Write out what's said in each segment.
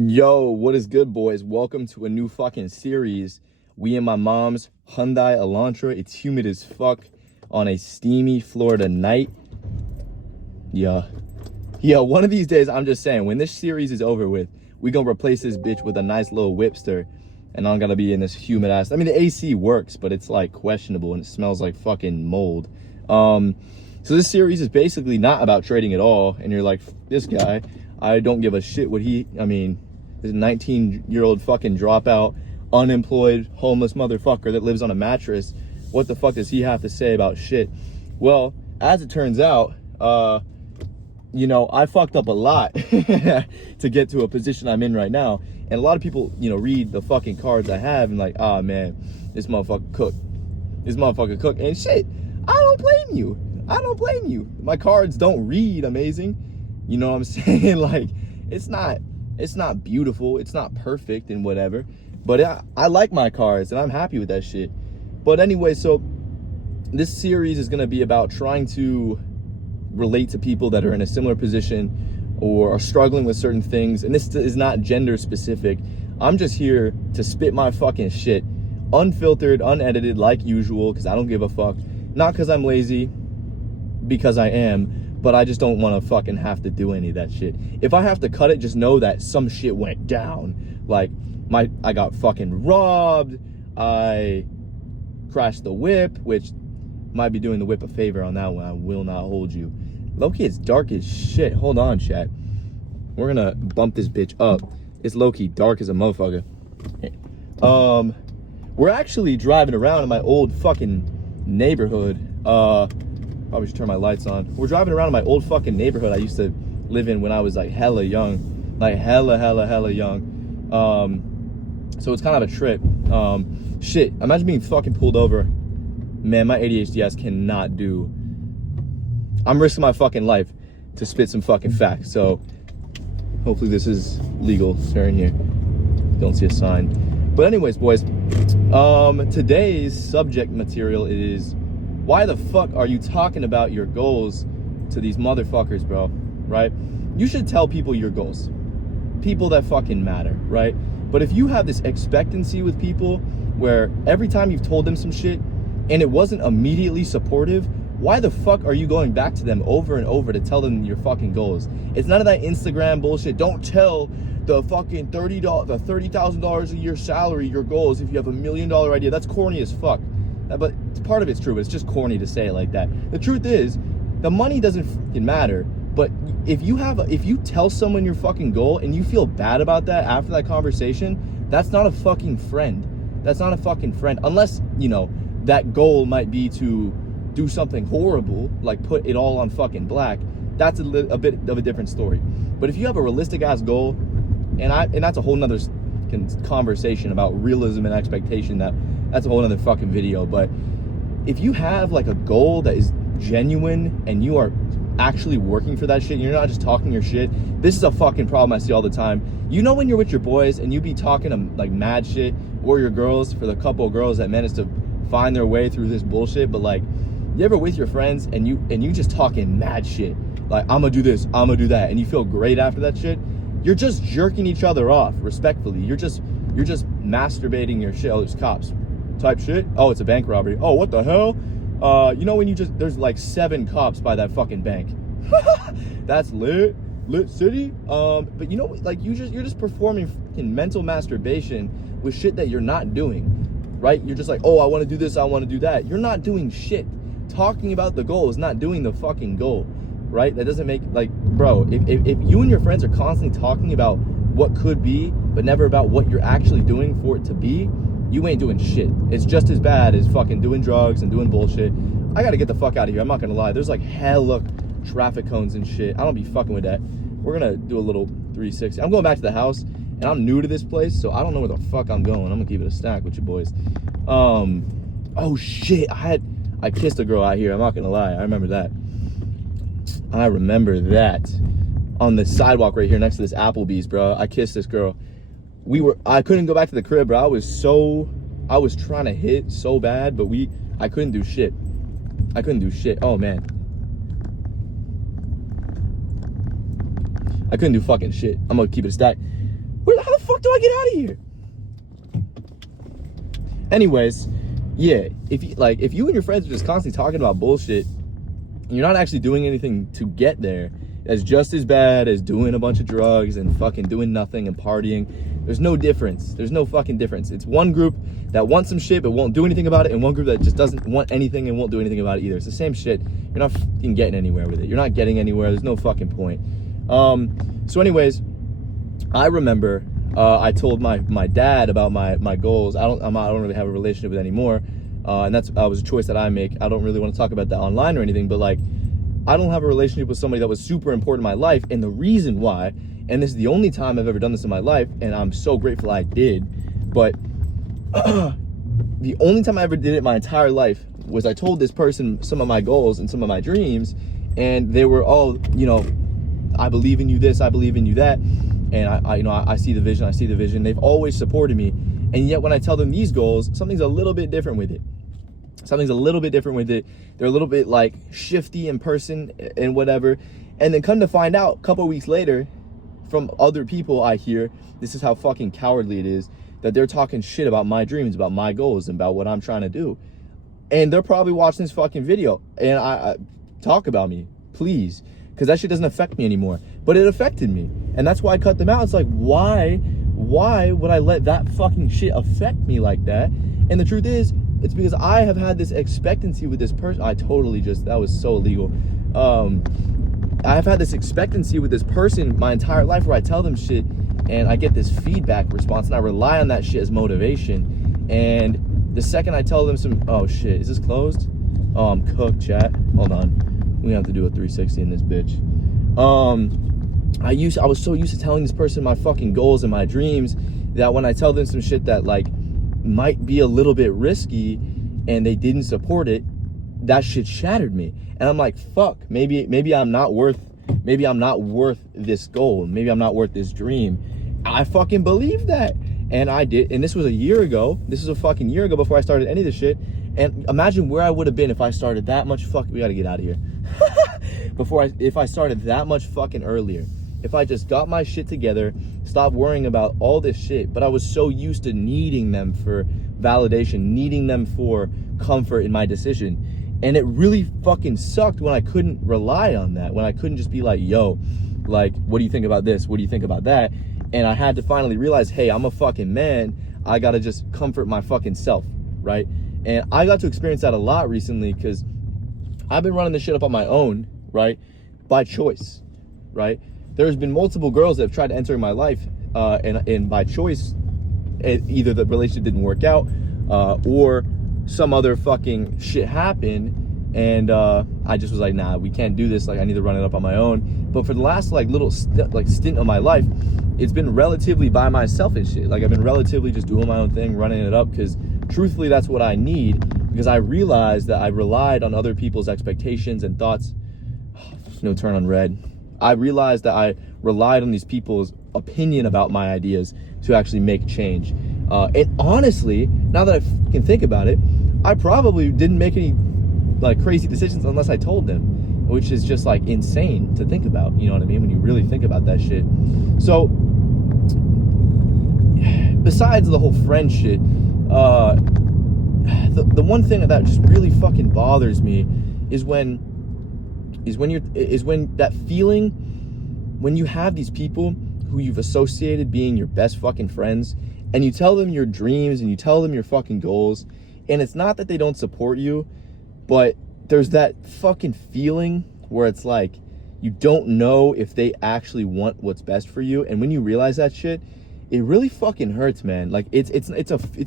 Yo, what is good, boys? Welcome to a new fucking series. We in my mom's Hyundai Elantra. It's humid as fuck on a steamy Florida night. Yeah, one of these days, I'm just saying, when this series is over with, we gonna replace this bitch with a nice little whipster, and I'm gonna be in this humid ass. I mean, the AC works, but it's like questionable, and it smells like fucking mold. So this series is basically not about trading at all, and you're like, this guy, I don't give a shit what this 19-year-old fucking dropout, unemployed, homeless motherfucker that lives on a mattress. What the fuck does he have to say about shit? Well, as it turns out, I fucked up a lot to get to a position I'm in right now. And a lot of people, read the fucking cards I have and like, ah, man, this motherfucker cooked. And shit, I don't blame you. My cards don't read amazing. You know what I'm saying? Like, it's not beautiful. It's not perfect and whatever. But I like my cards and I'm happy with that shit. But anyway, so this series is going to be about trying to relate to people that are in a similar position or are struggling with certain things. And this is not gender specific. I'm just here to spit my fucking shit, unfiltered, unedited, like usual, because I don't give a fuck. Not because I'm lazy, because I am. But I just don't want to fucking have to do any of that shit. If I have to cut it, just know that some shit went down. Like, I got fucking robbed. I crashed the whip, which might be doing the whip a favor on that one. I will not hold you. Low-key, it's dark as shit. Hold on, chat. We're gonna bump this bitch up. It's low-key dark as a motherfucker. We're actually driving around in my old fucking neighborhood. Probably should turn my lights on. We're driving around in my old fucking neighborhood I used to live in when I was like hella young. Like hella young. So it's kind of a trip. Shit, imagine being fucking pulled over. Man, my ADHD ass cannot do. I'm risking my fucking life to spit some fucking facts. So hopefully this is legal. Staring here. Don't see a sign. But anyways, boys, today's subject material is, why the fuck are you talking about your goals to these motherfuckers, bro? Right? You should tell people your goals. People that fucking matter, right? But if you have this expectancy with people where every time you've told them some shit and it wasn't immediately supportive, why the fuck are you going back to them over and over to tell them your fucking goals? It's none of that Instagram bullshit. Don't tell the fucking $30,000 a year salary your goals if you have $1 million idea. That's corny as fuck. But part of it's true, but it's just corny to say it like that. The truth is, the money doesn't fucking matter. But if you tell someone your fucking goal and you feel bad about that after that conversation, that's not a fucking friend. That's not a fucking friend. Unless, that goal might be to do something horrible, like put it all on fucking black. That's a bit of a different story. But if you have a realistic ass goal, and that's a whole nother conversation about realism and expectation, that's a whole nother fucking video. But if you have like a goal that is genuine and you are actually working for that shit, and you're not just talking your shit, this is a fucking problem I see all the time. When you're with your boys and you be talking like mad shit, or your girls, for the couple of girls that managed to find their way through this bullshit, but like, you ever with your friends and you just talking mad shit, like, I'm gonna do this, I'm gonna do that, and you feel great after that shit? You're just jerking each other off, respectfully. You're just masturbating your shit. Oh, there's cops type shit. Oh, it's a bank robbery. Oh, what the hell? When there's like 7 cops by that fucking bank. That's lit city. But you're just performing fucking mental masturbation with shit that you're not doing, right? You're just like, oh, I want to do this, I want to do that. You're not doing shit. Talking about the goal is not doing the fucking goal, right? That doesn't make, like, bro, if you and your friends are constantly talking about what could be, but never about what you're actually doing for it to be, you ain't doing shit. It's just as bad as fucking doing drugs and doing bullshit. I gotta get the fuck out of here. I'm not gonna lie. There's like hella traffic cones and shit. I don't be fucking with that. We're gonna do a little 360. I'm going back to the house, and I'm new to this place, so I don't know where the fuck I'm going. I'm gonna keep it a stack with you boys. Oh shit. I kissed a girl out here. I'm not gonna lie. I remember that. On the sidewalk right here next to this Applebee's, bro. I kissed this girl. I couldn't go back to the crib, bro. I was trying to hit so bad, but I couldn't do shit. Oh man. I couldn't do fucking shit. I'm gonna keep it a stack. How the fuck do I get out of here? Anyways, yeah, if you and your friends are just constantly talking about bullshit, and you're not actually doing anything to get there, that's just as bad as doing a bunch of drugs and fucking doing nothing and partying. There's no difference. There's no fucking difference. It's one group that wants some shit but won't do anything about it, and one group that just doesn't want anything and won't do anything about it either. It's the same shit. You're not fucking getting anywhere with it. You're not getting anywhere. There's no fucking point. So anyways, I remember I told my dad about my goals. I don't really have a relationship with anymore, and that was a choice that I make. I don't really want to talk about that online or anything, but like, I don't have a relationship with somebody that was super important in my life, and the reason why, and this is the only time I've ever done this in my life, and I'm so grateful I did, but the only time I ever did it my entire life was I told this person some of my goals and some of my dreams, and they were all, you know, I believe in you this, I believe in you that, and I see the vision. They've always supported me, and yet when I tell them these goals, something's a little bit different with it. They're a little bit like shifty in person and whatever. And then come to find out a couple of weeks later from other people, I hear, this is how fucking cowardly it is, that they're talking shit about my dreams, about my goals, and about what I'm trying to do. And they're probably watching this fucking video, and I talk about me, please, because that shit doesn't affect me anymore. But it affected me, and that's why I cut them out. It's like, why would I let that fucking shit affect me like that? And the truth is, it's because I have had this expectancy with this person. That was so illegal. I've had this expectancy with this person my entire life where I tell them shit and I get this feedback response, and I rely on that shit as motivation. And the second I tell them oh shit, is this closed? Oh, I'm cooked, chat. Hold on. We have to do a 360 in this bitch. I was so used to telling this person my fucking goals and my dreams that when I tell them some shit that like might be a little bit risky and they didn't support it, that shit shattered me. And I'm like, fuck, maybe I'm not worth this goal. Maybe I'm not worth this dream. I fucking believe that. And I did. And this was a year ago. This was a fucking year ago before I started any of this shit. And imagine where I would have been if I started that much we gotta get out of here. If I started that much fucking earlier. If I just got my shit together, stopped worrying about all this shit. But I was so used to needing them for validation, needing them for comfort in my decision. And it really fucking sucked when I couldn't rely on that, when I couldn't just be like, yo, like, what do you think about this? What do you think about that? And I had to finally realize, hey, I'm a fucking man. I gotta just comfort my fucking self, right? And I got to experience that a lot recently because I've been running this shit up on my own, right? By choice, right? There's been multiple girls that have tried to enter my life, and by choice, either the relationship didn't work out, or some other fucking shit happened, and I just was like, nah, we can't do this. Like, I need to run it up on my own. But for the last like little stint of my life, it's been relatively by myself and shit. Like, I've been relatively just doing my own thing, running it up, because truthfully, that's what I need. Because I realized that I relied on other people's expectations and thoughts. No turn on red. I realized that I relied on these people's opinion about my ideas to actually make change. And honestly, now that I can think about it, I probably didn't make any like crazy decisions unless I told them, which is just like insane to think about. You know what I mean? When you really think about that shit. So besides the whole friend shit, the one thing that just really fucking bothers me is when that feeling when you have these people who you've associated being your best fucking friends, and you tell them your dreams and you tell them your fucking goals, and it's not that they don't support you, but there's that fucking feeling where it's like you don't know if they actually want what's best for you. And when you realize that shit, it really fucking hurts, man. Like, it's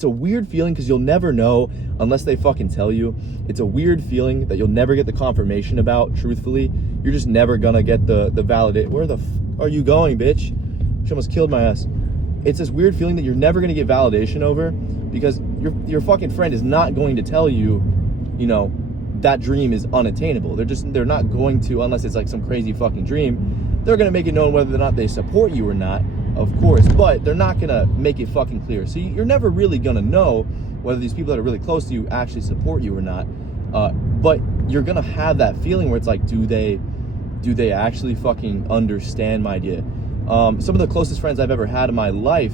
a weird feeling because you'll never know unless they fucking tell you. It's a weird feeling that you'll never get the confirmation about, truthfully. You're just never gonna get the validate. Where the are you going, bitch? She almost killed my ass. It's this weird feeling that you're never gonna get validation over because your fucking friend is not going to tell you, you know, that dream is unattainable. They're not going to, unless it's like some crazy fucking dream. They're gonna make it known whether or not they support you or not, of course, but they're not gonna make it fucking clear. So you're never really gonna know whether these people that are really close to you actually support you or not. But you're gonna have that feeling where it's like, do they actually fucking understand my idea? Some of the closest friends I've ever had in my life,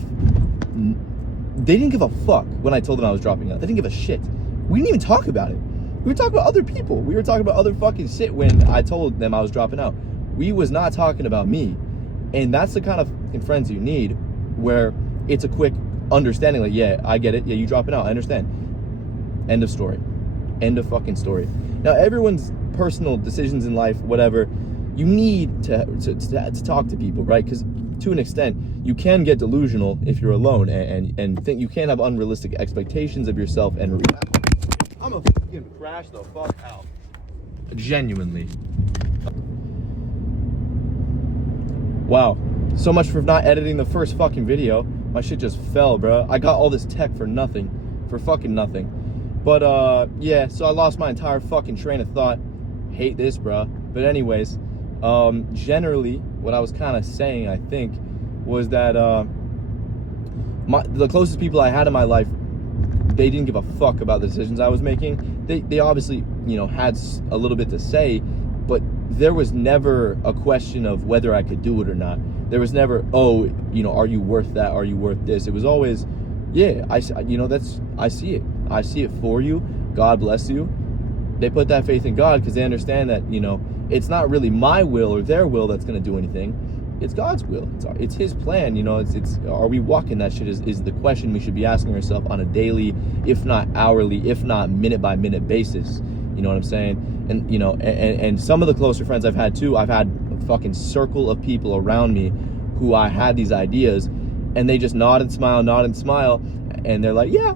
they didn't give a fuck when I told them I was dropping out. They didn't give a shit. We didn't even talk about it. We were talking about other people. We were talking about other fucking shit when I told them I was dropping out. We was not talking about me. And that's the kind of fucking friends you need, where it's a quick understanding, like, yeah, I get it. Yeah, you dropping out. I understand. End of story. End of fucking story. Now, everyone's personal decisions in life, whatever, you need to talk to people, right? Because to an extent, you can get delusional if you're alone and think you can't have unrealistic expectations of yourself and I'm a fucking crash the fuck out. Genuinely. Wow. So much for not editing the first fucking video. My shit just fell, bro. I got all this tech for nothing. For fucking nothing. But, yeah, so I lost my entire fucking train of thought. Hate this, bro. But anyways, generally, what I was kind of saying, I think, was that the closest people I had in my life, they didn't give a fuck about the decisions I was making. They obviously, you know, had a little bit to say, but there was never a question of whether I could do it or not. There was never, oh, you know, are you worth that? Are you worth this? It was always, yeah, I see it. I see it for you. God bless you. They put that faith in God because they understand that, you know, it's not really my will or their will that's going to do anything. It's God's will. It's His plan. You know, it's are we walking that shit is the question we should be asking ourselves on a daily, if not hourly, if not minute by minute basis. You know what I'm saying? And, you know, and some of the closer friends I've had too, I've had a fucking circle of people around me who I had these ideas and they just nod and smile, and they're like, yeah,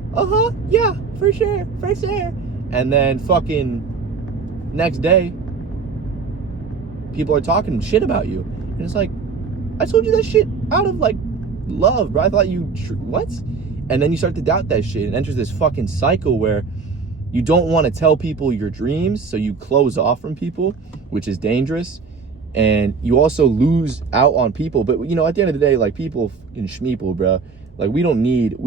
yeah, for sure. And then fucking next day, people are talking shit about you. And it's like, I told you that shit out of like love, bro. I thought you, what? And then you start to doubt that shit and enters this fucking cycle where you don't want to tell people your dreams, so you close off from people, which is dangerous. And you also lose out on people. But, you know, at the end of the day, like, people fucking schmeeple, bro. Like, we don't need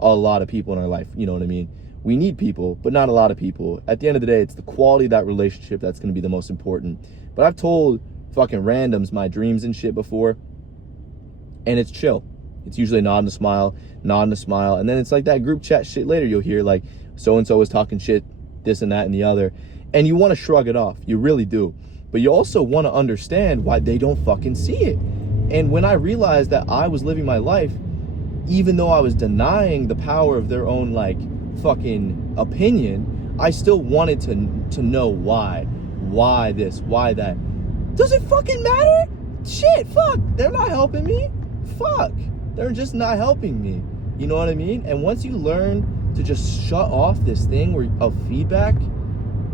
a lot of people in our life. You know what I mean? We need people, but not a lot of people. At the end of the day, it's the quality of that relationship that's going to be the most important. But I've told fucking randoms my dreams and shit before, and it's chill. It's usually nod and a smile. And then it's like that group chat shit later. You'll hear like, so-and-so is talking shit, this and that and the other. And you want to shrug it off. You really do. But you also want to understand why they don't fucking see it. And when I realized that I was living my life, even though I was denying the power of their own like fucking opinion, I still wanted to know why. Why this? Why that? Does it fucking matter? Shit, fuck. They're not helping me. Fuck. They're just not helping me. You know what I mean? And once you learn to just shut off this thing of feedback,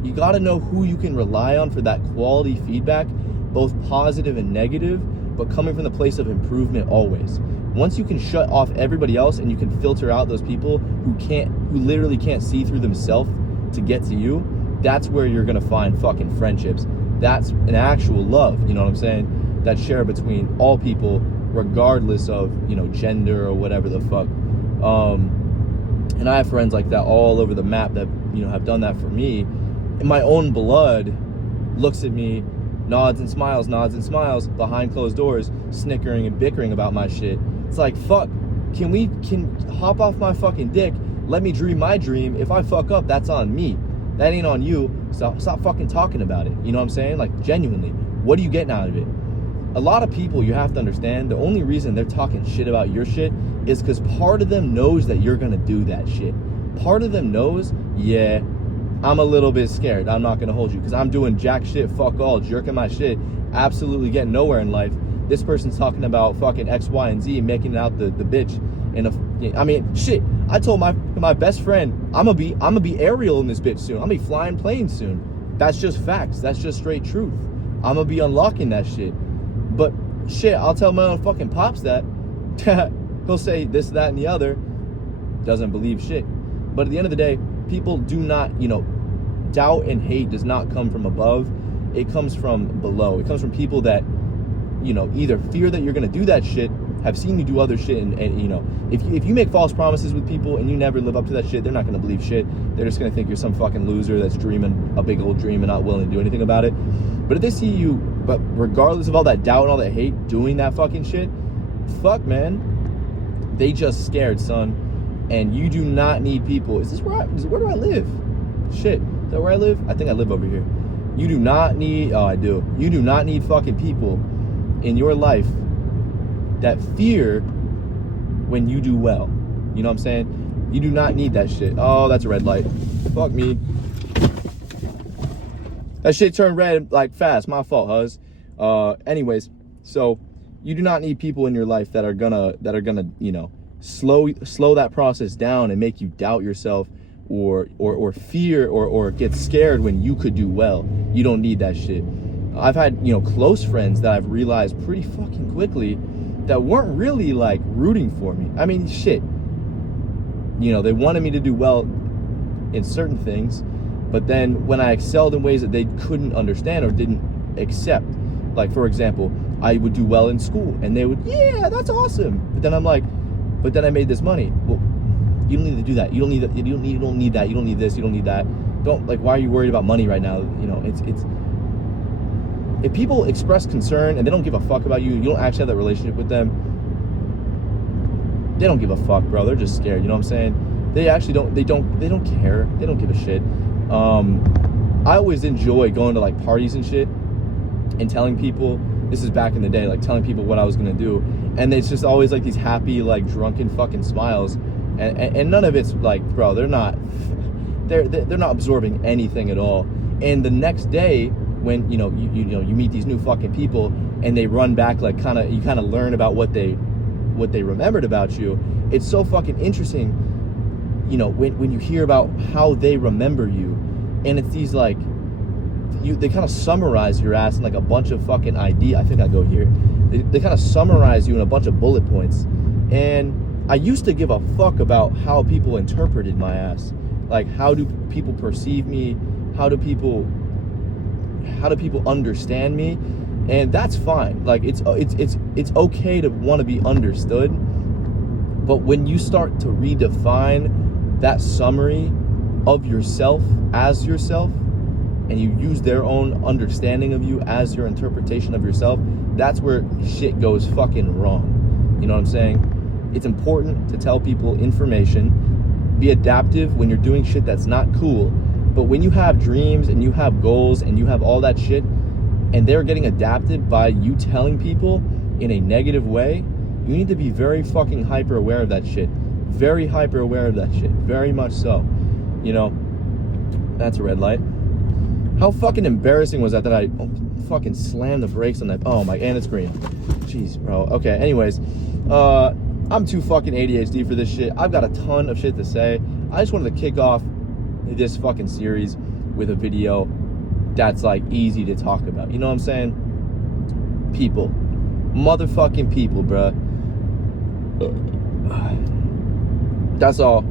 you got to know who you can rely on for that quality feedback, both positive and negative, but coming from the place of improvement always. Once you can shut off everybody else and you can filter out those people who literally can't see through themselves to get to you, that's where you're going to find fucking friendships. That's an actual love, you know what I'm saying? That share between all people, regardless of, you know, gender or whatever the fuck. And I have friends like that all over the map that, you know, have done that for me. And my own blood looks at me, nods and smiles behind closed doors, snickering and bickering about my shit. It's like, fuck, can hop off my fucking dick, let me dream my dream. If I fuck up, that's on me. That ain't on you. Stop fucking talking about it. You know what I'm saying? Like, genuinely, what are you getting out of it? A lot of people, you have to understand, the only reason they're talking shit about your shit is because part of them knows that you're gonna do that shit. Part of them knows, yeah, I'm a little bit scared. I'm not gonna hold you because I'm doing jack shit, fuck all, jerking my shit, absolutely getting nowhere in life. This person's talking about fucking X, Y, and Z, making out the bitch. I mean, shit. I told my best friend, I'm gonna be aerial in this bitch soon. I'm gonna be flying planes soon. That's just facts. That's just straight truth. I'm gonna be unlocking that shit. But shit, I'll tell my own fucking pops that. He'll say this, that, and the other. Doesn't believe shit. But at the end of the day, people do not, you know, doubt and hate does not come from above. It comes from below. It comes from people that, you know, either fear that you're gonna do that shit, have seen you do other shit, and you know, if you make false promises with people and you never live up to that shit, they're not gonna believe shit. They're just gonna think you're some fucking loser that's dreaming a big old dream and not willing to do anything about it. But if they see you, but regardless of all that doubt and all that hate, doing that fucking shit, fuck, man, they just scared, son. And you do not need people. Where do I live? Shit, is that where I live? I think I live over here. You do not need, oh, I do. You do not need fucking people in your life that fear when you do well. You know what I'm saying? You do not need that shit. Oh, that's a red light. Fuck me. That shit turned red like fast. My fault, huz. Anyways, so you do not need people in your life that are gonna, you know, slow that process down and make you doubt yourself or fear or get scared when you could do well. You don't need that shit. I've had, you know, close friends that I've realized pretty fucking quickly that weren't really like rooting for me. I mean, shit. You know, they wanted me to do well in certain things, but then when I excelled in ways that they couldn't understand or didn't accept, like for example, I would do well in school and they would, yeah, that's awesome. But then I'm like, but then I made this money. Well, you don't need to do that. You don't need that. You don't need that. You don't need this. You don't need that. Don't, like, why are you worried about money right now? You know, it's if people express concern and they don't give a fuck about you, you don't actually have that relationship with them, they don't give a fuck, bro. They're just scared. You know what I'm saying? They actually don't care. They don't give a shit. I always enjoy going to like parties and shit and telling people, this is back in the day, like telling people what I was gonna do, and it's just always like these happy, like drunken fucking smiles, and none of it's like, bro, they're not absorbing anything at all. And the next day, when you meet these new fucking people and they run back, like you kind of learn about what they remembered about you. It's so fucking interesting, you know, when you hear about how they remember you, and it's these like, they kind of summarize your ass in like a bunch of fucking ideas. I think I go here. They kind of summarize you in a bunch of bullet points. And I used to give a fuck about how people interpreted my ass. Like, how do people perceive me? How do people understand me? And that's fine. Like, it's okay to want to be understood. But when you start to redefine that summary of yourself as yourself, and you use their own understanding of you as your interpretation of yourself, that's where shit goes fucking wrong. You know what I'm saying? It's important to tell people information, be adaptive when you're doing shit that's not cool, but when you have dreams and you have goals and you have all that shit, and they're getting adapted by you telling people in a negative way, you need to be very fucking hyper aware of that shit. Very hyper aware of that shit. Very much so. You know, that's a red light. How fucking embarrassing was that I fucking slammed the brakes on that? Oh my, and it's green. Jeez, bro. Okay, anyways, I'm too fucking ADHD for this shit. I've got a ton of shit to say. I just wanted to kick off this fucking series with a video that's like easy to talk about. You know what I'm saying? People. Motherfucking people, bruh. That's all.